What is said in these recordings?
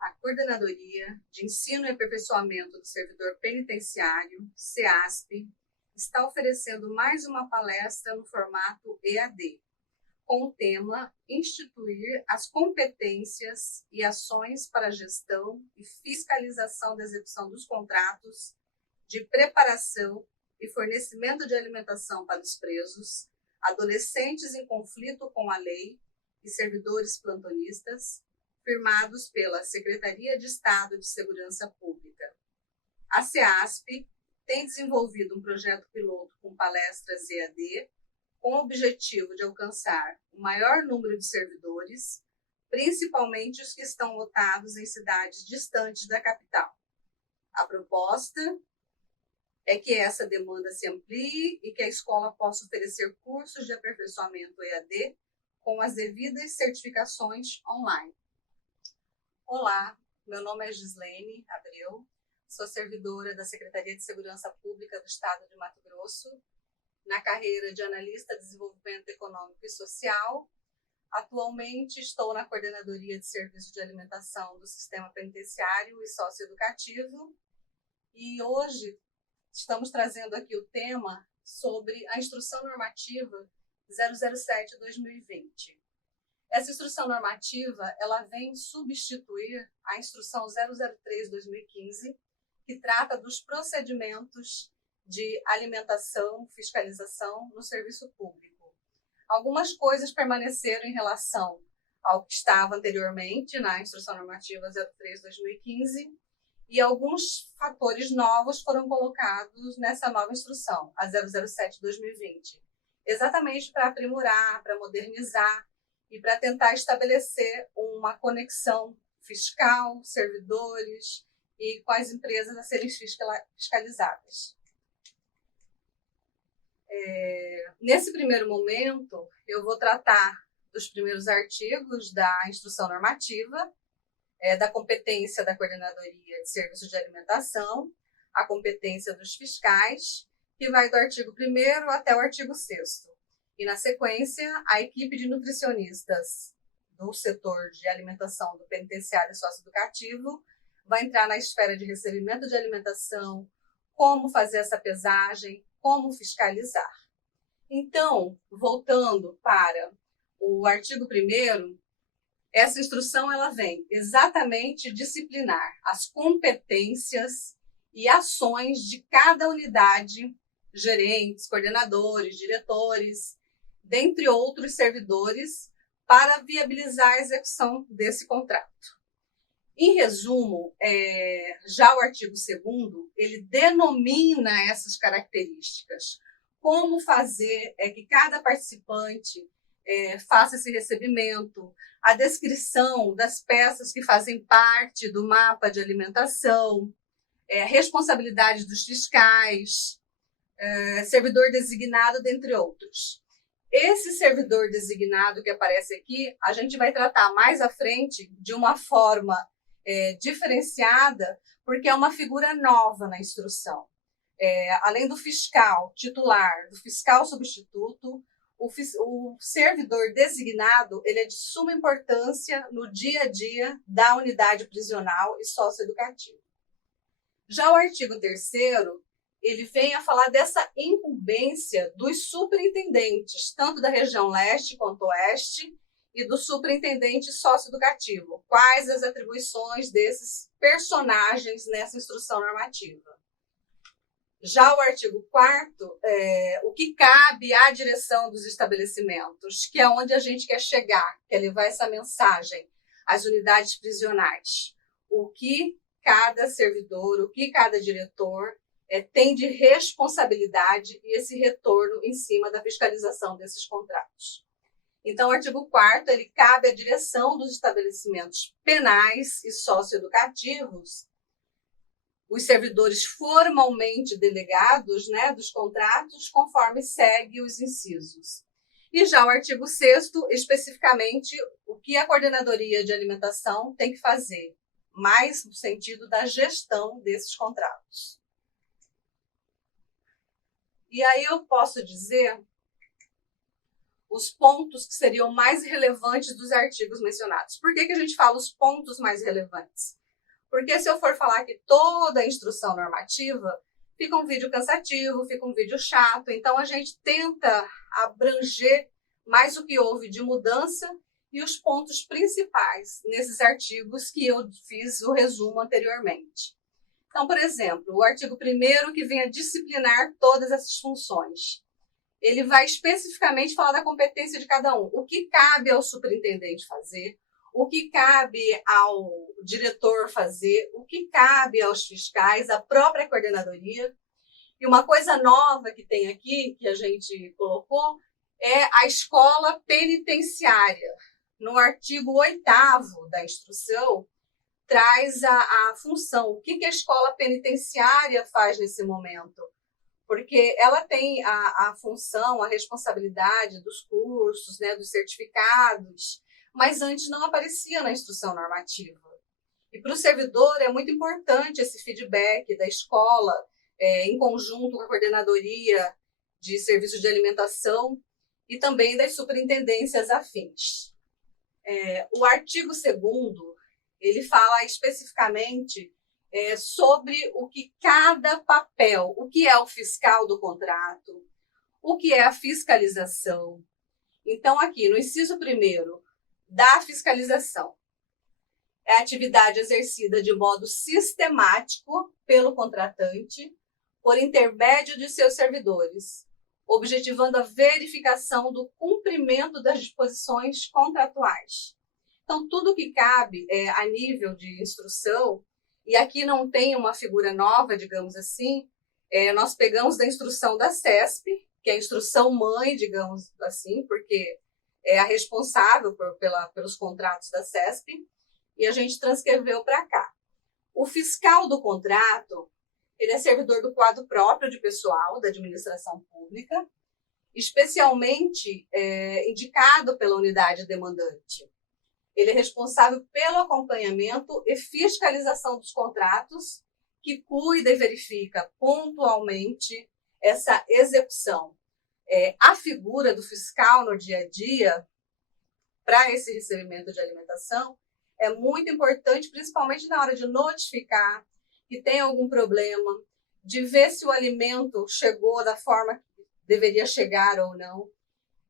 A Coordenadoria de Ensino e Aperfeiçoamento do Servidor Penitenciário, CEASP, está oferecendo mais uma palestra no formato EAD, com o tema Instituir as competências e ações para a gestão e fiscalização da execução dos contratos de preparação e fornecimento de alimentação para os presos, adolescentes em conflito com a lei e servidores plantonistas, firmados pela Secretaria de Estado de Segurança Pública. A CEASP tem desenvolvido um projeto piloto com palestras EAD, com o objetivo de alcançar o maior número de servidores, principalmente os que estão lotados em cidades distantes da capital. A proposta é que essa demanda se amplie e que a escola possa oferecer cursos de aperfeiçoamento EAD com as devidas certificações online. Olá, meu nome é Gislene Abreu, sou servidora da Secretaria de Segurança Pública do Estado de Mato Grosso, na carreira de analista de desenvolvimento econômico e social. Atualmente estou na Coordenadoria de Serviço de Alimentação do Sistema Penitenciário e Socioeducativo e hoje estamos trazendo aqui o tema sobre a Instrução Normativa 007/2020. Essa instrução normativa, ela vem substituir a instrução 003/2015, que trata dos procedimentos de alimentação, fiscalização no serviço público. Algumas coisas permaneceram em relação ao que estava anteriormente na instrução normativa 03/2015 e alguns fatores novos foram colocados nessa nova instrução, a 007/2020, exatamente para aprimorar, para modernizar, e para tentar estabelecer uma conexão fiscal, servidores e com as empresas a serem fiscalizadas. Nesse primeiro momento, eu vou tratar dos primeiros artigos da instrução normativa, da competência da Coordenadoria de Serviços de Alimentação, a competência dos fiscais, que vai do artigo 1º até o artigo 6º. E, na sequência, a equipe de nutricionistas do setor de alimentação do penitenciário socioeducativo vai entrar na esfera de recebimento de alimentação, como fazer essa pesagem, como fiscalizar. Então, voltando para o artigo 1º, essa instrução ela vem exatamente disciplinar as competências e ações de cada unidade, gerentes, coordenadores, diretores, dentre outros servidores, para viabilizar a execução desse contrato. Em resumo, já o artigo 2º, ele denomina essas características. Como fazer que cada participante faça esse recebimento, a descrição das peças que fazem parte do mapa de alimentação, responsabilidade dos fiscais, servidor designado, dentre outros. Esse servidor designado que aparece aqui, a gente vai tratar mais à frente de uma forma diferenciada, porque é uma figura nova na instrução. Além do fiscal titular, do fiscal substituto, o servidor designado ele é de suma importância no dia a dia da unidade prisional e socioeducativa. Já o artigo 3º, ele vem a falar dessa incumbência dos superintendentes, tanto da região leste quanto oeste, e do superintendente socioeducativo. Quais as atribuições desses personagens nessa instrução normativa? Já o artigo 4º, o que cabe à direção dos estabelecimentos, que é onde a gente quer chegar, quer levar essa mensagem às unidades prisionais. O que cada servidor, o que cada diretor tem de responsabilidade e esse retorno em cima da fiscalização desses contratos. Então, o artigo 4º, ele cabe à direção dos estabelecimentos penais e socioeducativos, os servidores formalmente delegados, dos contratos, conforme segue os incisos. E já o artigo 6º, especificamente, o que a Coordenadoria de Alimentação tem que fazer, mais no sentido da gestão desses contratos. E aí eu posso dizer os pontos que seriam mais relevantes dos artigos mencionados. Por que a gente fala os pontos mais relevantes? Porque se eu for falar que toda a instrução normativa, fica um vídeo cansativo, fica um vídeo chato, então a gente tenta abranger mais o que houve de mudança e os pontos principais nesses artigos que eu fiz o resumo anteriormente. Então, por exemplo, o artigo 1º que vem a disciplinar todas essas funções. Ele vai especificamente falar da competência de cada um. O que cabe ao superintendente fazer, o que cabe ao diretor fazer, o que cabe aos fiscais, à própria coordenadoria. E uma coisa nova que tem aqui, que a gente colocou, é a escola penitenciária. No artigo 8º da instrução, traz a função. O que a escola penitenciária faz nesse momento? Porque ela tem a função, a responsabilidade dos cursos, né, dos certificados, mas antes não aparecia na instrução normativa. E para o servidor é muito importante esse feedback da escola, em conjunto com a coordenadoria de serviços de alimentação e também das superintendências afins. O artigo 2º, ele fala especificamente sobre o que cada papel, o que é o fiscal do contrato, o que é a fiscalização. Então, aqui, no inciso 1º, da fiscalização, é a atividade exercida de modo sistemático pelo contratante, por intermédio de seus servidores, objetivando a verificação do cumprimento das disposições contratuais. Então, tudo que cabe a nível de instrução, e aqui não tem uma figura nova, digamos assim, nós pegamos da instrução da CESP, que é a instrução mãe, digamos assim, porque é a responsável pelos contratos da CESP, e a gente transcreveu para cá. O fiscal do contrato, ele é servidor do quadro próprio de pessoal da administração pública, especialmente indicado pela unidade demandante. Ele é responsável pelo acompanhamento e fiscalização dos contratos, que cuida e verifica pontualmente essa execução. A figura do fiscal no dia a dia, para esse recebimento de alimentação, é muito importante, principalmente na hora de notificar que tem algum problema, de ver se o alimento chegou da forma que deveria chegar ou não.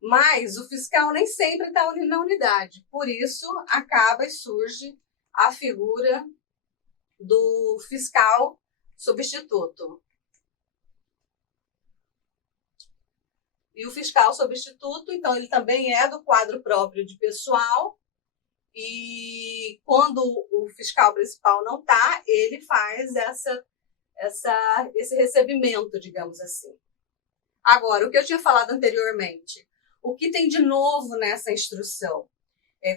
Mas o fiscal nem sempre está na unidade, por isso acaba e surge a figura do fiscal substituto. E o fiscal substituto, então, ele também é do quadro próprio de pessoal, e quando o fiscal principal não está, ele faz esse recebimento, digamos assim. Agora, o que eu tinha falado anteriormente, o que tem de novo nessa instrução?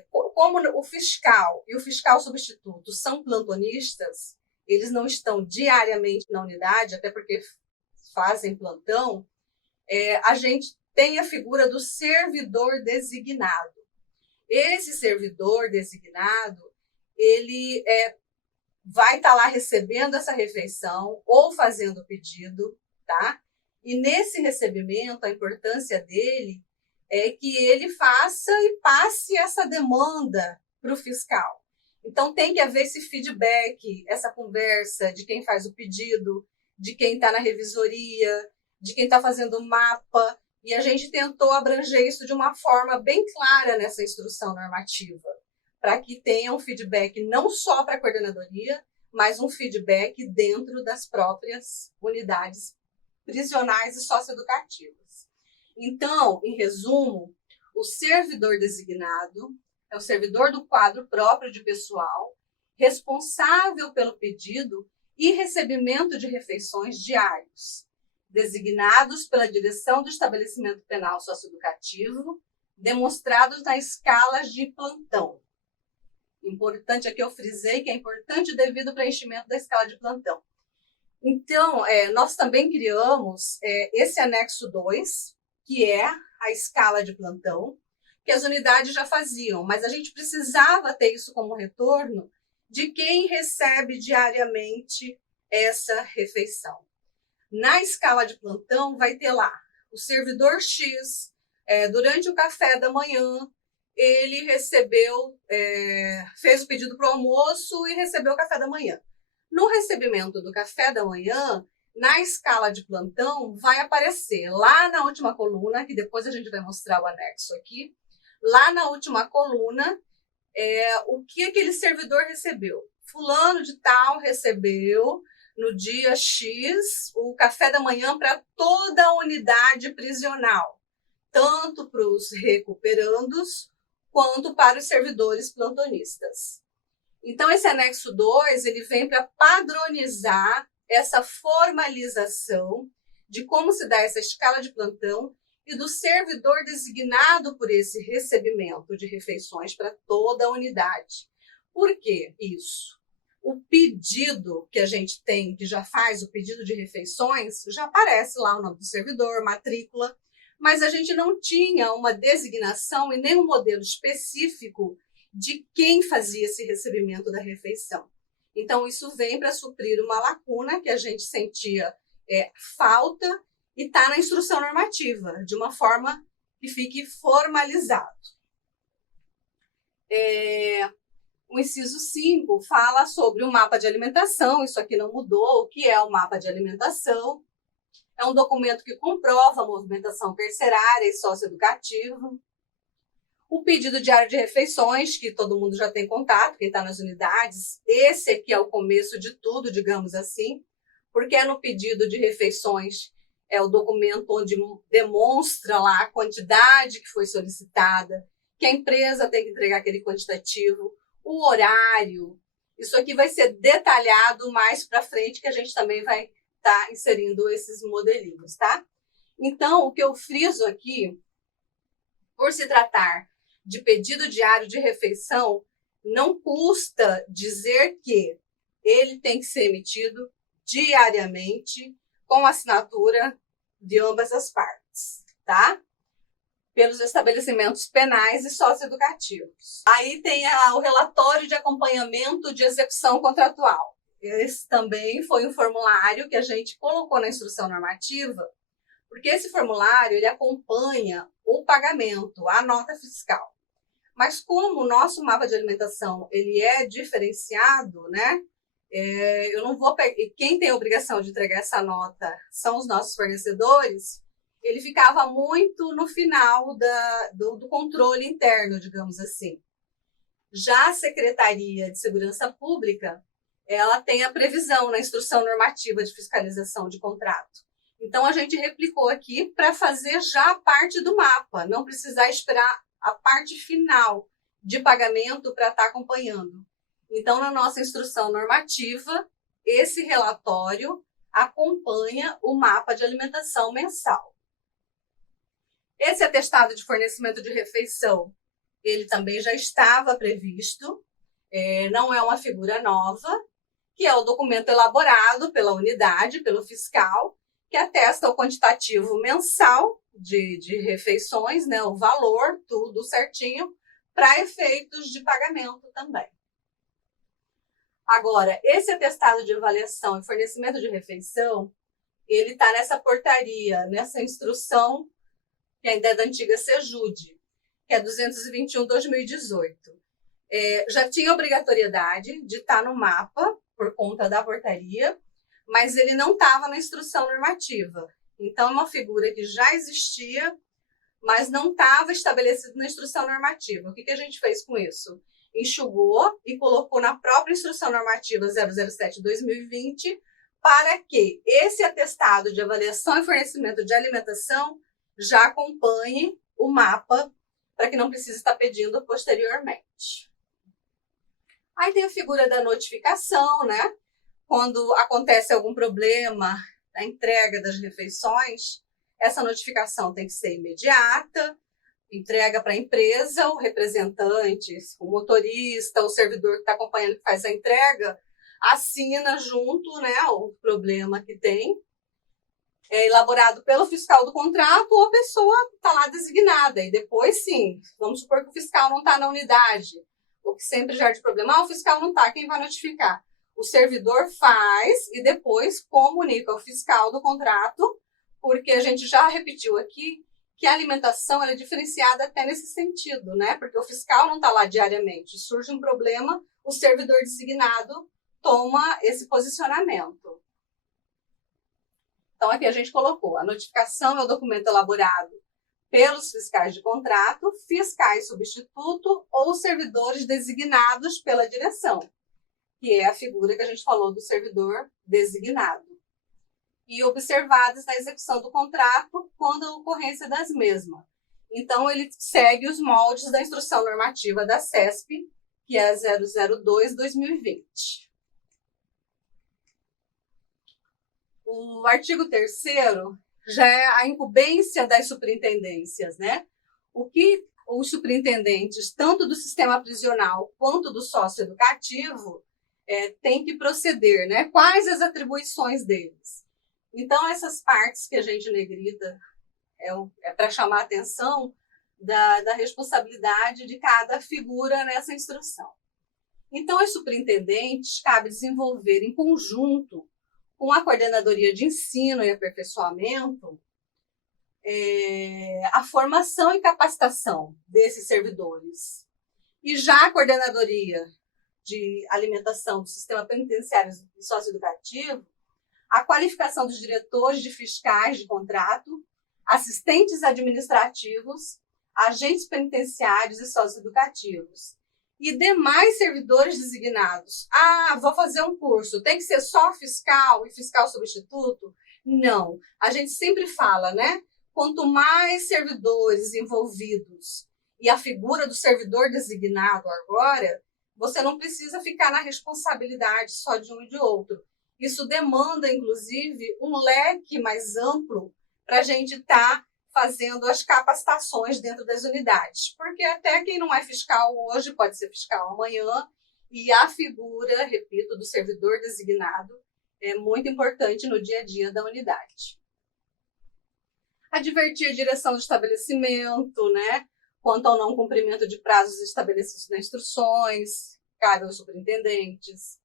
Como o fiscal e o fiscal substituto são plantonistas, eles não estão diariamente na unidade, até porque fazem plantão, a gente tem a figura do servidor designado. Esse servidor designado, ele vai estar lá recebendo essa refeição ou fazendo o pedido, tá? E nesse recebimento, a importância dele é que ele faça e passe essa demanda para o fiscal. Então, tem que haver esse feedback, essa conversa de quem faz o pedido, de quem está na revisoria, de quem está fazendo o mapa, e a gente tentou abranger isso de uma forma bem clara nessa instrução normativa, para que tenha um feedback não só para a coordenadoria, mas um feedback dentro das próprias unidades prisionais e socioeducativas. Então, em resumo, o servidor designado é o servidor do quadro próprio de pessoal, responsável pelo pedido e recebimento de refeições diários, designados pela direção do estabelecimento penal socioeducativo, demonstrados nas escalas de plantão. Importante aqui eu frisei que é importante o devido preenchimento da escala de plantão. Então, nós também criamos esse anexo 2, que é a escala de plantão, que as unidades já faziam, mas a gente precisava ter isso como retorno de quem recebe diariamente essa refeição. Na escala de plantão vai ter lá o servidor X, Durante o café da manhã, ele fez o pedido para o almoço e recebeu o café da manhã. No recebimento do café da manhã, na escala de plantão, vai aparecer lá na última coluna, que depois a gente vai mostrar o anexo aqui, lá na última coluna, o que aquele servidor recebeu. Fulano de tal recebeu, no dia X, o café da manhã para toda a unidade prisional, tanto para os recuperandos, quanto para os servidores plantonistas. Então, esse anexo 2, ele vem para padronizar essa formalização de como se dá essa escala de plantão e do servidor designado por esse recebimento de refeições para toda a unidade. Por que isso? O pedido que a gente tem, que já faz o pedido de refeições, já aparece lá o nome do servidor, matrícula, mas a gente não tinha uma designação e nem um modelo específico de quem fazia esse recebimento da refeição. Então, isso vem para suprir uma lacuna que a gente sentia falta e está na instrução normativa, de uma forma que fique formalizado. O inciso 5 fala sobre o mapa de alimentação, isso aqui não mudou. O que é o mapa de alimentação? É um documento que comprova a movimentação carcerária e socioeducativa. O pedido diário de refeições, que todo mundo já tem contato, quem está nas unidades. Esse aqui é o começo de tudo, digamos assim, porque é no pedido de refeições, é o documento onde demonstra lá a quantidade que foi solicitada, que a empresa tem que entregar aquele quantitativo, o horário. Isso aqui vai ser detalhado mais para frente, que a gente também vai estar inserindo esses modelinhos, tá? Então, o que eu friso aqui, por se tratar de pedido diário de refeição, não custa dizer que ele tem que ser emitido diariamente com assinatura de ambas as partes, tá? Pelos estabelecimentos penais e socioeducativos. Aí tem o relatório de acompanhamento de execução contratual. Esse também foi um formulário que a gente colocou na instrução normativa, porque esse formulário ele acompanha o pagamento, a nota fiscal. Mas como o nosso mapa de alimentação ele é diferenciado, né? Eu não vou pegar. Quem tem a obrigação de entregar essa nota são os nossos fornecedores. Ele ficava muito no final do controle interno, digamos assim. Já a Secretaria de Segurança Pública, ela tem a previsão na instrução normativa de fiscalização de contrato. Então, a gente replicou aqui para fazer já a parte do mapa, não precisar esperar a parte final de pagamento para estar acompanhando. Então, na nossa instrução normativa, esse relatório acompanha o mapa de alimentação mensal. Esse atestado de fornecimento de refeição, ele também já estava previsto, não é uma figura nova, que é o documento elaborado pela unidade, pelo fiscal, que atesta o quantitativo mensal de refeições, né, o valor, tudo certinho, para efeitos de pagamento também. Agora, esse atestado de avaliação e fornecimento de refeição, ele está nessa portaria, nessa instrução, que ainda é da antiga Sejude, que é 221/2018. Já tinha obrigatoriedade de estar no mapa, por conta da portaria, mas ele não estava na instrução normativa. Então, é uma figura que já existia, mas não estava estabelecido na instrução normativa. O que a gente fez com isso? Enxugou e colocou na própria instrução normativa 007/2020 para que esse atestado de avaliação e fornecimento de alimentação já acompanhe o mapa, para que não precise estar pedindo posteriormente. Aí tem a figura da notificação, né? Quando acontece algum problema na entrega das refeições, essa notificação tem que ser imediata, entrega para a empresa, o representante, o motorista, o servidor que está acompanhando, que faz a entrega, assina junto, né, o problema que tem, é elaborado pelo fiscal do contrato ou a pessoa está lá designada. E depois, sim, vamos supor que o fiscal não está na unidade, o que sempre gera de problema, o fiscal não está, quem vai notificar? O servidor faz e depois comunica ao fiscal do contrato, porque a gente já repetiu aqui que a alimentação ela é diferenciada até nesse sentido, né? Porque o fiscal não está lá diariamente. Surge um problema, o servidor designado toma esse posicionamento. Então, aqui a gente colocou, a notificação é o documento elaborado pelos fiscais de contrato, fiscais substituto ou servidores designados pela direção, que é a figura que a gente falou do servidor designado, e observadas na execução do contrato quando a ocorrência das mesmas. Então, ele segue os moldes da instrução normativa da CESP, que é a 002/2020. O artigo 3º já é a incumbência das superintendências, né? O que os superintendentes, tanto do sistema prisional quanto do socioeducativo, têm que proceder, né? Quais as atribuições deles? Então, essas partes que a gente negrita é para chamar a atenção da responsabilidade de cada figura nessa instrução. Então, aos superintendentes cabe desenvolver em conjunto com a Coordenadoria de Ensino e Aperfeiçoamento a formação e capacitação desses servidores. E já a Coordenadoria de Alimentação do Sistema Penitenciário e Socioeducativo, a qualificação dos diretores de fiscais de contrato, assistentes administrativos, agentes penitenciários e socioeducativos e demais servidores designados. Ah, vou fazer um curso, tem que ser só fiscal e fiscal substituto? Não, a gente sempre fala, né? Quanto mais servidores envolvidos e a figura do servidor designado agora, você não precisa ficar na responsabilidade só de um e de outro. Isso demanda, inclusive, um leque mais amplo para a gente estar fazendo as capacitações dentro das unidades. Porque até quem não é fiscal hoje pode ser fiscal amanhã, e a figura, repito, do servidor designado é muito importante no dia a dia da unidade. Advertir a direção do estabelecimento, né, quanto ao não cumprimento de prazos estabelecidos nas instruções, cabe aos superintendentes.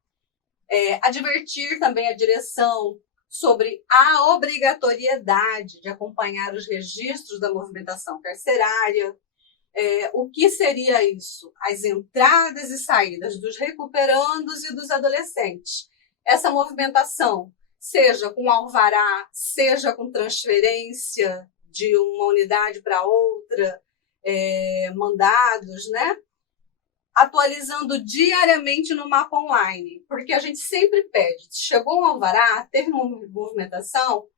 Advertir também a direção sobre a obrigatoriedade de acompanhar os registros da movimentação carcerária. O que seria isso? As entradas e saídas dos recuperandos e dos adolescentes. Essa movimentação, seja com alvará, seja com transferência de uma unidade para outra, mandados, né? Atualizando diariamente no mapa online, porque a gente sempre pede, se chegou um alvará, teve uma movimentação,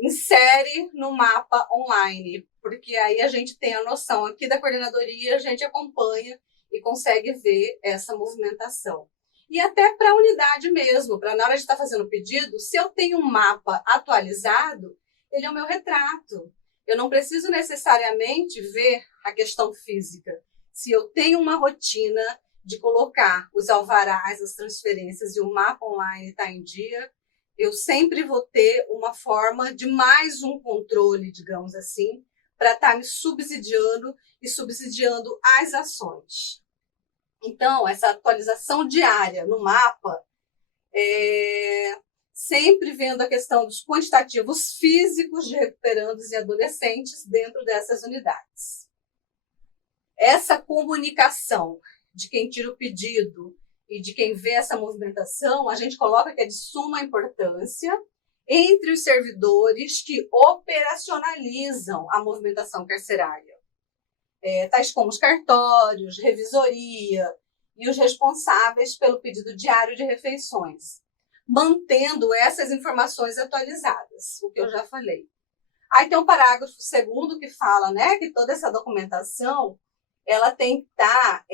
insere no mapa online, porque aí a gente tem a noção aqui da coordenadoria, a gente acompanha e consegue ver essa movimentação. E até para a unidade mesmo, para na hora de estar fazendo o pedido, se eu tenho um mapa atualizado, ele é o meu retrato. Eu não preciso necessariamente ver a questão física. Se eu tenho uma rotina de colocar os alvarás, as transferências e o mapa online está em dia, eu sempre vou ter uma forma de mais um controle, digamos assim, para estar me subsidiando e subsidiando as ações. Então, essa atualização diária no mapa, sempre vendo a questão dos quantitativos físicos de recuperandos e adolescentes dentro dessas unidades. Essa comunicação de quem tira o pedido e de quem vê essa movimentação, a gente coloca que é de suma importância entre os servidores que operacionalizam a movimentação carcerária, tais como os cartórios, revisoria e os responsáveis pelo pedido diário de refeições, mantendo essas informações atualizadas, o que eu já falei. Aí tem um parágrafo 2º que fala, né, que toda essa documentação ela tem que estar,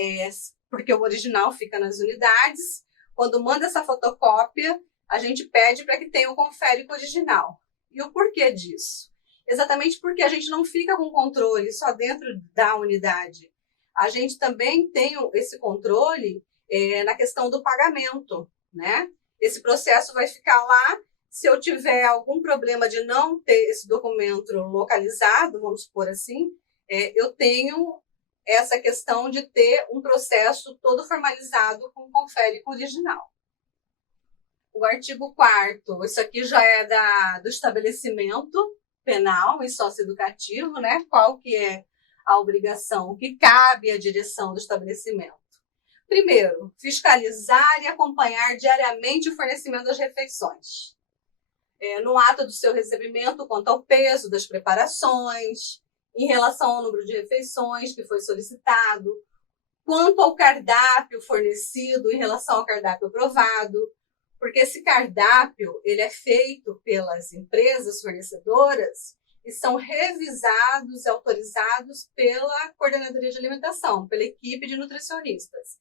porque o original fica nas unidades, quando manda essa fotocópia, a gente pede para que tenha o confere com o original. E o porquê disso? Exatamente porque a gente não fica com controle só dentro da unidade. A gente também tem esse controle na questão do pagamento, né? Esse processo vai ficar lá. Se eu tiver algum problema de não ter esse documento localizado, vamos supor assim, eu tenho essa questão de ter um processo todo formalizado com confere com o original. O artigo 4º, isso aqui já é do estabelecimento, penal e socioeducativo, né? Qual que é a obrigação que cabe à direção do estabelecimento? Primeiro, fiscalizar e acompanhar diariamente o fornecimento das refeições. No ato do seu recebimento, quanto ao peso das preparações, em relação ao número de refeições que foi solicitado, quanto ao cardápio fornecido em relação ao cardápio aprovado, porque esse cardápio ele é feito pelas empresas fornecedoras e são revisados e autorizados pela Coordenadoria de Alimentação, pela equipe de nutricionistas.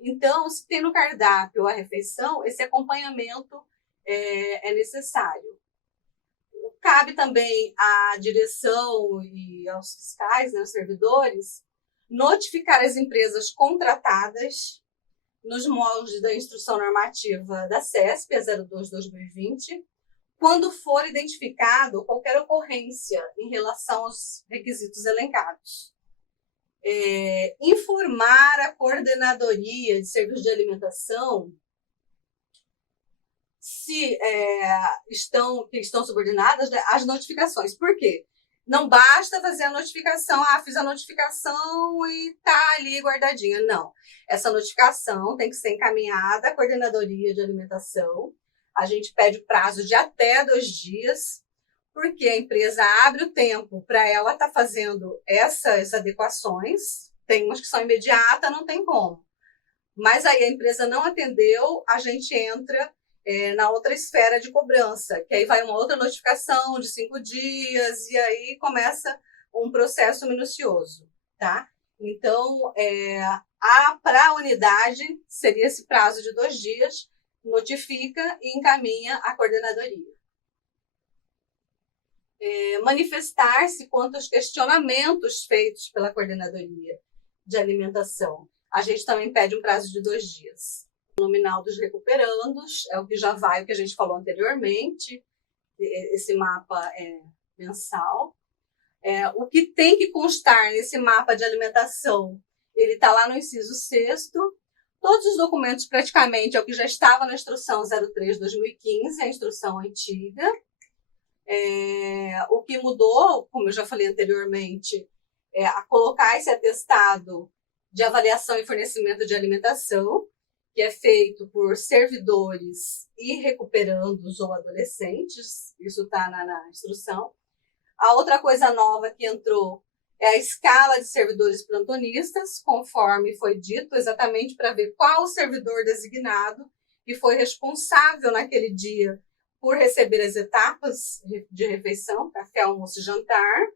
Então, se tem no cardápio a refeição, esse acompanhamento é necessário. Cabe também à direção e aos fiscais, né, aos servidores, notificar as empresas contratadas nos moldes da Instrução Normativa da CESP, a 02/2020, quando for identificado qualquer ocorrência em relação aos requisitos elencados. Informar a Coordenadoria de Serviços de Alimentação que estão subordinadas, né, às notificações. Por quê? Não basta fazer a notificação, fiz a notificação e está ali guardadinha. Não. Essa notificação tem que ser encaminhada à Coordenadoria de Alimentação. A gente pede prazo de até 2 dias, porque a empresa abre o tempo para ela estar fazendo essas adequações. Tem umas que são imediatas, não tem como. Mas aí a empresa não atendeu, a gente entra na outra esfera de cobrança, que aí vai uma outra notificação de 5 dias, e aí começa um processo minucioso, tá? Então, para a unidade, seria esse prazo de 2 dias, notifica e encaminha à coordenadoria. Manifestar-se quanto aos questionamentos feitos pela Coordenadoria de Alimentação. A gente também pede um prazo de 2 dias. O nominal dos recuperandos é o que já vai, o que a gente falou anteriormente, esse mapa é mensal. O que tem que constar nesse mapa de alimentação, ele está lá no inciso 6º. Todos os documentos, praticamente, é o que já estava na Instrução 03/2015, a instrução antiga. O que mudou, como eu já falei anteriormente, é a colocar esse atestado de avaliação e fornecimento de alimentação, que é feito por servidores e recuperandos ou adolescentes, isso está na instrução. A outra coisa nova que entrou é a escala de servidores plantonistas, conforme foi dito, exatamente para ver qual o servidor designado que foi responsável naquele dia por receber as etapas de refeição, café, almoço e jantar.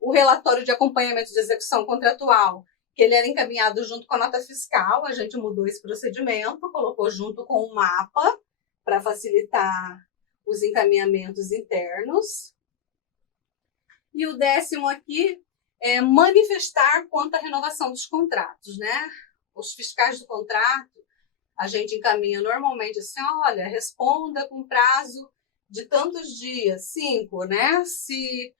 O relatório de acompanhamento de execução contratual, que ele era encaminhado junto com a nota fiscal, a gente mudou esse procedimento, colocou junto com o mapa para facilitar os encaminhamentos internos. E o 10º aqui é manifestar quanto à renovação dos contratos, né? Os fiscais do contrato, a gente encaminha normalmente assim, olha, responda com prazo de tantos dias, 5, né? Se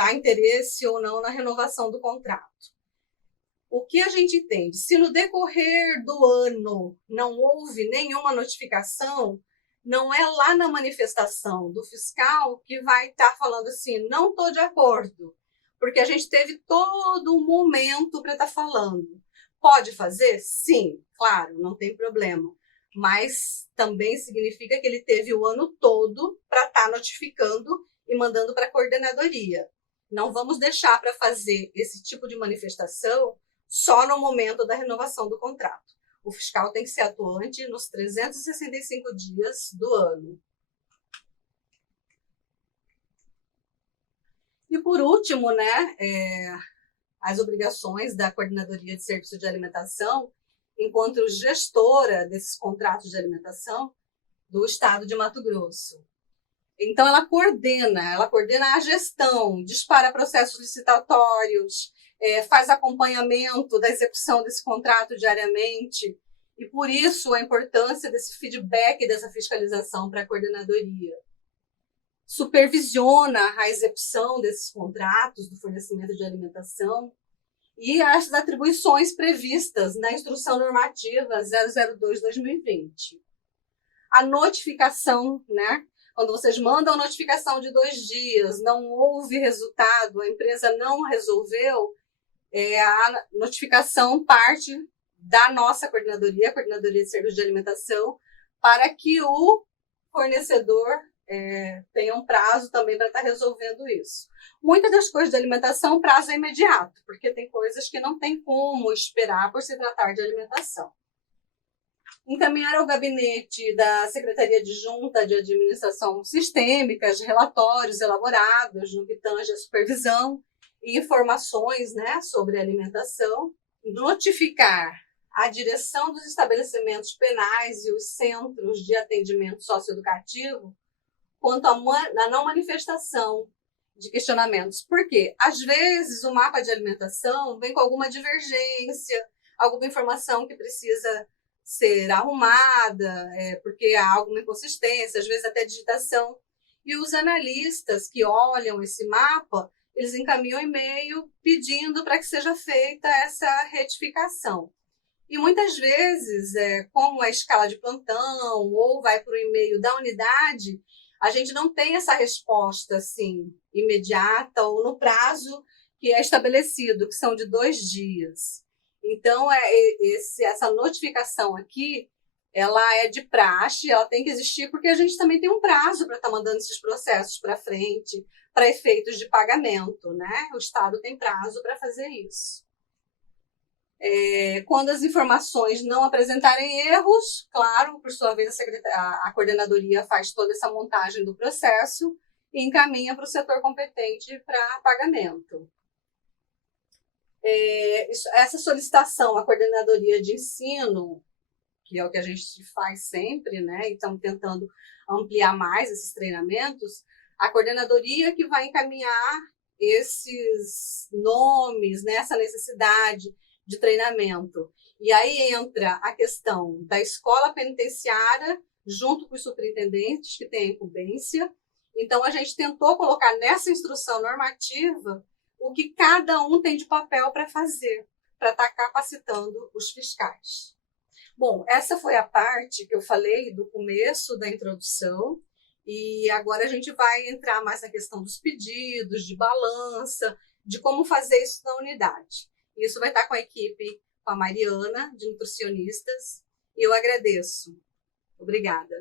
há interesse ou não na renovação do contrato. O que a gente entende? Se no decorrer do ano não houve nenhuma notificação, não é lá na manifestação do fiscal que vai estar falando assim, não estou de acordo, porque a gente teve todo um momento para estar falando. Pode fazer? Sim, claro, não tem problema. Mas também significa que ele teve o ano todo para estar notificando e mandando para a coordenadoria. Não vamos deixar para fazer esse tipo de manifestação só no momento da renovação do contrato. O fiscal tem que ser atuante nos 365 dias do ano. E por último, né, as obrigações da Coordenadoria de Serviço de Alimentação, enquanto gestora desses contratos de alimentação do Estado de Mato Grosso. Então, ela coordena a gestão, dispara processos licitatórios, faz acompanhamento da execução desse contrato diariamente, e por isso a importância desse feedback, dessa fiscalização para a coordenadoria. Supervisiona a execução desses contratos do fornecimento de alimentação e as atribuições previstas na Instrução Normativa 002/2020. A notificação, né? Quando vocês mandam notificação de 2 dias, não houve resultado, a empresa não resolveu, a notificação parte da nossa coordenadoria, a Coordenadoria de Serviços de Alimentação, para que o fornecedor tenha um prazo também para estar resolvendo isso. Muitas das coisas de alimentação, o prazo é imediato, porque tem coisas que não tem como esperar por se tratar de alimentação. Encaminhar ao gabinete da Secretaria Adjunta de Administração Sistêmica de relatórios elaborados no que tange a supervisão e informações, né, sobre alimentação. Notificar a direção dos estabelecimentos penais e os centros de atendimento socioeducativo quanto à não manifestação de questionamentos. Por quê? Às vezes o mapa de alimentação vem com alguma divergência, alguma informação que precisa ser arrumada, porque há alguma inconsistência, às vezes até digitação. E os analistas que olham esse mapa, eles encaminham e-mail pedindo para que seja feita essa retificação. E muitas vezes, como é escala de plantão ou vai para o e-mail da unidade, a gente não tem essa resposta assim, imediata ou no prazo que é estabelecido, que são de 2 dias. Então, essa notificação aqui, ela é de praxe, ela tem que existir porque a gente também tem um prazo para estar mandando esses processos para frente, para efeitos de pagamento, né? O Estado tem prazo para fazer isso. Quando as informações não apresentarem erros, claro, por sua vez, a coordenadoria faz toda essa montagem do processo e encaminha para o setor competente para pagamento. Essa solicitação à coordenadoria de ensino, que é o que a gente faz sempre, né? E estamos tentando ampliar mais esses treinamentos, a coordenadoria que vai encaminhar esses nomes, né? Essa necessidade de treinamento. E aí entra a questão da escola penitenciária, junto com os superintendentes, que têm a incumbência. Então, a gente tentou colocar nessa instrução normativa o que cada um tem de papel para fazer, para estar capacitando os fiscais. Bom, essa foi a parte que eu falei do começo da introdução, e agora a gente vai entrar mais na questão dos pedidos, de balança, de como fazer isso na unidade. Isso vai estar com a equipe, com a Mariana, de nutricionistas, e eu agradeço. Obrigada.